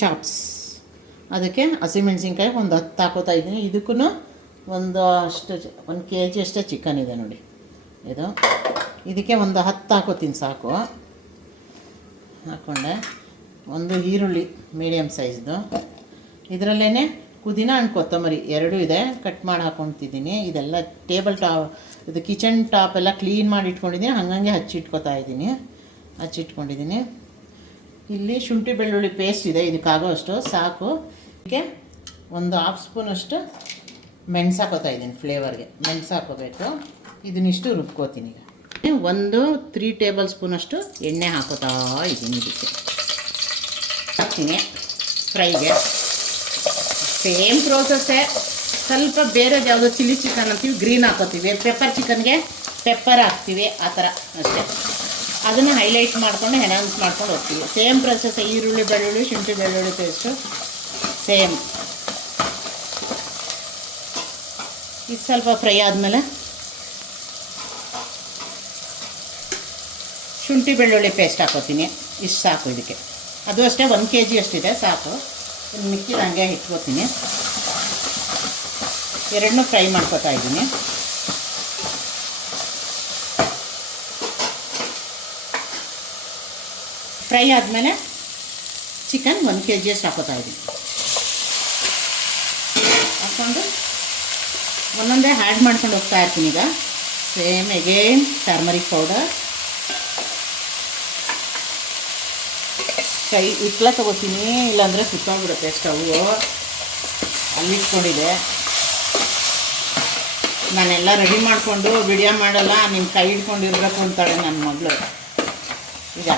Chops ಅದಕ್ಕೆ ಹಸಿಮೆಣಸಿನ್ಕಾಯಿ ಒಂದು 10 ಹಾಕೋತಾ ಇದ್ದೀನಿ. ಇದಕ್ಕೂ ಒಂದು ಅಷ್ಟು 1 kg ಅಷ್ಟೇ ಚಿಕನ್ ಇದೆ ನೋಡಿ. ಇದಕ್ಕೆ ಒಂದು 10 ಹಾಕೋತೀನಿ ಸಾಕು. ಹಾಕ್ಕೊಂಡೆ. ಒಂದು ಈರುಳ್ಳಿ ಮೀಡಿಯಮ್ ಸೈಜ್ದು, ಇದರಲ್ಲೇ ಪುದೀನ ಆ್ಯಂಡ್ ಕೊತ್ತಂಬರಿ 2 ಇದೆ, ಕಟ್ ಮಾಡಿ ಹಾಕ್ಕೊತಿದ್ದೀನಿ. ಇದೆಲ್ಲ ಟೇಬಲ್ ಟಾಪ್, ಇದು ಕಿಚನ್ ಟಾಪ್ ಎಲ್ಲ ಕ್ಲೀನ್ ಮಾಡಿ ಇಟ್ಕೊಂಡಿದ್ದೀನಿ, ಹಾಗಂಗೆ ಹಚ್ಚಿಟ್ಕೊಂಡಿದ್ದೀನಿ. ಇಲ್ಲಿ ಶುಂಠಿ ಬೆಳ್ಳುಳ್ಳಿ ಪೇಸ್ಟ್ ಇದೆ, ಇದಕ್ಕಾಗೋ ಅಷ್ಟು ಸಾಕು. ಇದಕ್ಕೆ ಒಂದು 1/2 ಸ್ಪೂನಷ್ಟು ಮೆಣಸು ಹಾಕೋತಾ ಇದ್ದೀನಿ, ಫ್ಲೇವರ್ಗೆ ಮೆಣಸು ಹಾಕೋಬೇಕು. ಇದನ್ನಿಷ್ಟು ರುಬ್ಕೋತೀನಿ. ಈಗ ಒಂದು 3 ಟೇಬಲ್ ಸ್ಪೂನಷ್ಟು ಎಣ್ಣೆ ಹಾಕೋತಾ ಇದ್ದೀನಿ. ಇದಕ್ಕೆ ಹಾಕ್ತೀನಿ ಫ್ರೈಗೆ. ಸೇಮ್ ಪ್ರೋಸೆಸ್ಸೇ, ಸ್ವಲ್ಪ ಬೇರೆ ಯಾವುದೋ ಚಿಲ್ಲಿ ಚಿಕನ್ ಅಂತೀವಿ, ಗ್ರೀನ್ ಹಾಕೋತೀವಿ. ಪೆಪ್ಪರ್ ಚಿಕನ್ಗೆ ಪೆಪ್ಪರ್ ಹಾಕ್ತೀವಿ, ಆ ಥರ ಅಷ್ಟೇ. ಅದನ್ನು ಹೈಲೈಟ್ ಮಾಡಿಕೊಂಡು ಎನ್ಹಾನ್ಸ್ ಮಾಡ್ಕೊಂಡು ಹೋಗ್ತೀವಿ. Same process. ಈರುಳ್ಳಿ ಬೆಳ್ಳುಳ್ಳಿ ಶುಂಠಿ ಬೆಳ್ಳುಳ್ಳಿ ಪೇಸ್ಟು ಸೇಮ್. ಇದು ಸ್ವಲ್ಪ ಫ್ರೈ ಆದಮೇಲೆ ಶುಂಠಿ ಬೆಳ್ಳುಳ್ಳಿ ಪೇಸ್ಟ್ ಹಾಕೋತೀನಿ. ಇಷ್ಟು ಸಾಕು ಇದಕ್ಕೆ. ಅದು ಅಷ್ಟೇ 1 kg ಅಷ್ಟಿದೆ ಸಾಕು. ಇನ್ನು ಮಿಕ್ಕಿದ ಹಂಗೆ ಇಟ್ಕೋತೀನಿ. ಎರಡನ್ನೂ ಫ್ರೈ ಮಾಡ್ಕೊತಾ ಇದ್ದೀನಿ. ಫ್ರೈ ಆದಮೇಲೆ ಚಿಕನ್ 1 kg ಅಷ್ಟು ಹಾಕೋತಾ ಇದ್ದೀನಿ. ಹಾಕ್ಕೊಂಡು ಒಂದೊಂದೇ ಆ್ಯಡ್ ಮಾಡ್ಕೊಂಡು ಹೋಗ್ತಾ ಇರ್ತೀನಿ. ಈಗ ಸೇಮ್ ಎಗೇನ್ ಟರ್ಮರಿಕ್ ಪೌಡರ್, ಕೈ ಇಟ್ಲ ತೊಗೋತೀನಿ, ಇಲ್ಲಾಂದರೆ ಸುತ್ತೋಗ್ಬಿಡುತ್ತೆ ಸ್ಟವ್ವು. ಅಲ್ಲಿಟ್ಕೊಂಡಿದೆ. ನಾನೆಲ್ಲ ರೆಡಿ ಮಾಡಿಕೊಂಡು ವಿಡಿಯೋ ಮಾಡಲ್ಲ, ನಿಮ್ಮ ಕೈ ಹಿಡ್ಕೊಂಡಿರ್ಬೇಕು ಅಂತಾಳೆ ನನ್ನ ಮಗಳು. ಈಗ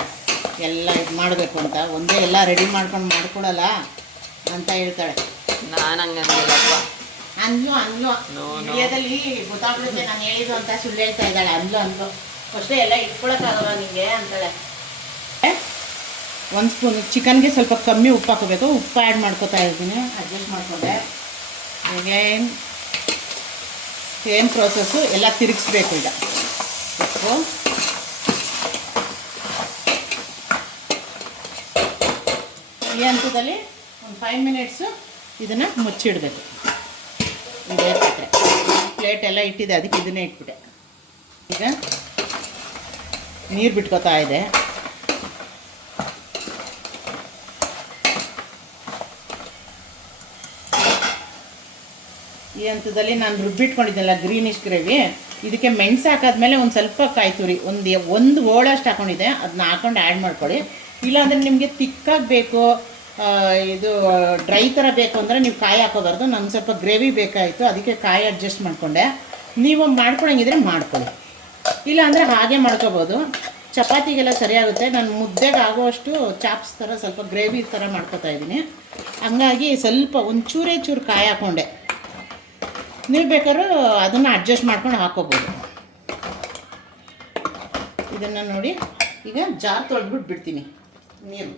ಎಲ್ಲ ಇದು ಮಾಡಬೇಕು ಅಂತ ಒಂದೇ ಎಲ್ಲ ರೆಡಿ ಮಾಡ್ಕೊಂಡು ಮಾಡ್ಕೊಡಲ್ಲ ಅಂತ ಹೇಳ್ತಾಳೆ. ನಾನು ಹಂಗಂದಿಲ್ಲಪ್ಪ. ಅಂದ್ಲು ವಿಡಿಯೋದಲ್ಲಿ ಗೊತ್ತಾಗ್ಬಿಡುತ್ತೆ ನಾನು ಹೇಳಿದ್ದು ಅಂತ ಸುಳ್ಳು ಹೇಳ್ತಾ ಇದ್ದಾಳೆ. ಅಂದ್ಲು ಅಷ್ಟೇ ಎಲ್ಲ ಇಟ್ಕೊಳಕ್ಕಾಗಲ್ಲ ನಿಮಗೆ ಅಂತಾಳೆ. 1 ಸ್ಪೂನ್ ಚಿಕನ್ಗೆ ಸ್ವಲ್ಪ ಕಮ್ಮಿ ಉಪ್ಪು ಹಾಕೋಬೇಕು. ಉಪ್ಪು ಆ್ಯಡ್ ಮಾಡ್ಕೊತಾ ಇದ್ದೀನಿ, ಅಡ್ಜಸ್ಟ್ ಮಾಡಿಕೊಂಡೆ. ಅಗೇನ್ ಸೇಮ್ ಪ್ರೋಸೆಸ್ಸು, ಎಲ್ಲ ತಿರುಗಿಸ್ಬೇಕು. ಈಗ ಉಪ್ಪು ಈ ಹಂತದಲ್ಲಿ ಒಂದು 5 ಮಿನಿಟ್ಸು ಇದನ್ನು ಮುಚ್ಚಿಡಬೇಕು. ಇದೇ ಪ್ಲೇಟ್ ಎಲ್ಲ ಇಟ್ಟಿದೆ, ಅದಕ್ಕೆ ಇದನ್ನೇ ಇಟ್ಬಿಟ್ಟೆ. ಈಗ ನೀರು ಬಿಟ್ಕೋತಾ ಇದೆ. ಈ ಹಂತದಲ್ಲಿ ನಾನು ರುಬ್ಬಿಟ್ಕೊಂಡಿದ್ದೆಲ್ಲ ಗ್ರೀನಿಶ್ ಗ್ರೇವಿ, ಇದಕ್ಕೆ ಮೆಣಸು ಹಾಕಾದ್ಮೇಲೆ ಒಂದು ಸ್ವಲ್ಪ ಕಾಯಿ ತುರಿ ಒಂದು ಓಳಷ್ಟು ಹಾಕ್ಕೊಂಡಿದ್ದೆ, ಅದನ್ನ ಹಾಕೊಂಡು ಆ್ಯಡ್ ಮಾಡ್ಕೊಳ್ಳಿ. ಇಲ್ಲಾಂದರೆ ನಿಮಗೆ ತಿಕ್ಕಾಗಿ ಬೇಕು, ಇದು ಡ್ರೈ ಥರ ಬೇಕು ಅಂದರೆ ನೀವು ಕಾಯಿ ಹಾಕೋಬಾರ್ದು. ನನಗೆ ಸ್ವಲ್ಪ ಗ್ರೇವಿ ಬೇಕಾಯಿತು, ಅದಕ್ಕೆ ಕಾಯಿ ಅಡ್ಜಸ್ಟ್ ಮಾಡಿಕೊಂಡೆ. ನೀವು ಮಾಡ್ಕೊಳಂಗಿದ್ರೆ ಮಾಡ್ಕೊಳ್ಳಿ, ಇಲ್ಲಾಂದರೆ ಹಾಗೆ ಮಾಡ್ಕೋಬೋದು. ಚಪಾತಿಗೆಲ್ಲ ಸರಿಯಾಗುತ್ತೆ. ನಾನು ಮುದ್ದೆಗೆ ಆಗೋಷ್ಟು ಚಾಪ್ಸ್ ಥರ ಸ್ವಲ್ಪ ಗ್ರೇವಿ ಥರ ಮಾಡ್ಕೊತಾ ಇದ್ದೀನಿ. ಹಂಗಾಗಿ ಸ್ವಲ್ಪ ಚೂರು ಕಾಯಿ ಹಾಕ್ಕೊಂಡೆ. ನೀವು ಬೇಕಾದ್ರೂ ಅದನ್ನು ಅಡ್ಜಸ್ಟ್ ಮಾಡ್ಕೊಂಡು ಹಾಕೋಬೋದು. ಇದನ್ನು ನೋಡಿ ಈಗ ಜಾರ್ ತೊಳೆದ್ಬಿಟ್ಟು ಬಿಡ್ತೀನಿ ನೀರು.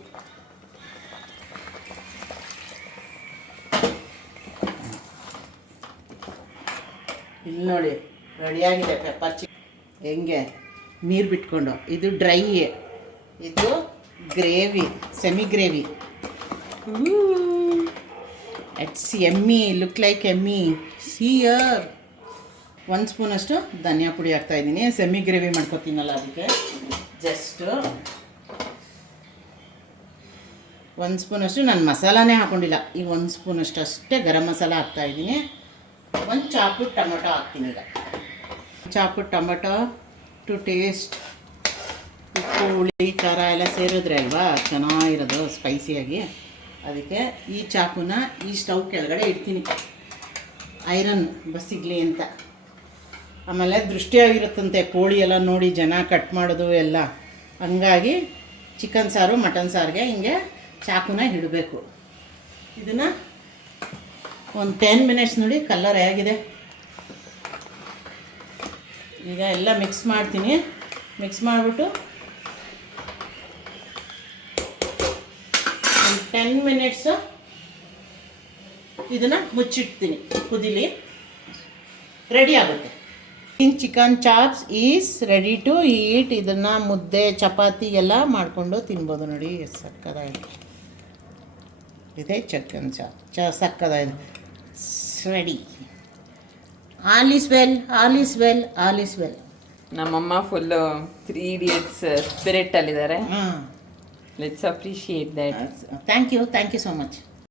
ಇಲ್ಲಿ ನೋಡಿ ರೆಡಿಯಾಗಿದೆ ಪೆಪ್ಪರ್ ಚಿಕನ್. ಹೆಂಗೆ ನೀರು ಬಿಟ್ಕೊಂಡು, ಇದು ಡ್ರೈ, ಇದು ಗ್ರೇವಿ, ಸೆಮಿ ಗ್ರೇವಿ. ಇಟ್ಸ್ ಎಮ್ಮಿ, ಲುಕ್ ಲೈಕ್ ಎಮ್ಮಿ. ಸಿಯರ್ 1 ಸ್ಪೂನಷ್ಟು ಧನಿಯಾ ಪುಡಿ ಹಾಕ್ತಾಯಿದ್ದೀನಿ. ಸೆಮಿ ಗ್ರೇವಿ ಮಾಡ್ಕೊತೀನಲ್ಲ ಅದಕ್ಕೆ ಜಸ್ಟು 1 ಸ್ಪೂನಷ್ಟು. ನಾನು ಮಸಾಲಾನೇ ಹಾಕ್ಕೊಂಡಿಲ್ಲ. ಈಗ 1 ಸ್ಪೂನಷ್ಟು ಅಷ್ಟೇ ಗರಂ ಮಸಾಲ ಹಾಕ್ತಾಯಿದ್ದೀನಿ. 1 ಚಾಪುಡ್ ಟೊಮೆಟೊ ಹಾಕ್ತೀನಿ. ಈಗ ಚಾಪುಡ್ ಟೊಮೆಟೊ ಟು ಟೇಸ್ಟ್. ಉಪ್ಪು ಹುಳಿ ಖಾರ ಎಲ್ಲ ಸೇರಿದ್ರೆ ಅಲ್ವಾ ಚೆನ್ನಾಗಿರೋದು ಸ್ಪೈಸಿಯಾಗಿ. ಅದಕ್ಕೆ ಈ ಚಾಕುನ ಈ ಸ್ಟವ್ ಕೆಳಗಡೆ ಇಡ್ತೀನಿ, ಐರನ್ ಬಸ್ಸಿಗ್ಲಿ ಅಂತ. ಆಮೇಲೆ ದೃಷ್ಟಿಯಾಗಿರುತ್ತಂತೆ ಕೋಳಿ ಎಲ್ಲ ನೋಡಿ ಜನ ಕಟ್ ಮಾಡೋದು ಎಲ್ಲ. ಹಂಗಾಗಿ ಚಿಕನ್ ಸಾರು ಮಟನ್ ಸಾರಿಗೆ ಹಿಂಗೆ ಚಾಕುನ ಇಡಬೇಕು. ಇದನ್ನು ಒಂದು 10 ಮಿನಿಟ್ಸ್ ನೋಡಿ ಕಲರ್ ಹೇಗಿದೆ. ಈಗ ಎಲ್ಲ ಮಿಕ್ಸ್ ಮಾಡ್ತೀನಿ. ಮಿಕ್ಸ್ ಮಾಡಿಬಿಟ್ಟು ಒಂದು 10 ಮಿನಿಟ್ಸು ಇದನ್ನು ಮುಚ್ಚಿಡ್ತೀನಿ, ಕುದಿಲಿ, ರೆಡಿ ಆಗುತ್ತೆ. Chicken chops is ready to eat. ಇದನ್ನು ಮುದ್ದೆ ಚಪಾತಿ ಎಲ್ಲ ಮಾಡಿಕೊಂಡು ತಿನ್ಬೋದು ನೋಡಿ, ಸಕ್ಕತ್ತಾಗಿ. ಇದೇ ಚಿಕನ್ ಚಾಪ್ ಸಕ್ಕದಾಗಿದೆ. Ready. All is well, all is well, all is well. ನಮ್ಮಮ್ಮ ಫುಲ್ಲು 3 Idiots ಸ್ಪಿರಿಟ್ ಅಲ್ಲಿದ್ದಾರೆ. ಹಾಂ, let's appreciate that. Thank you so much.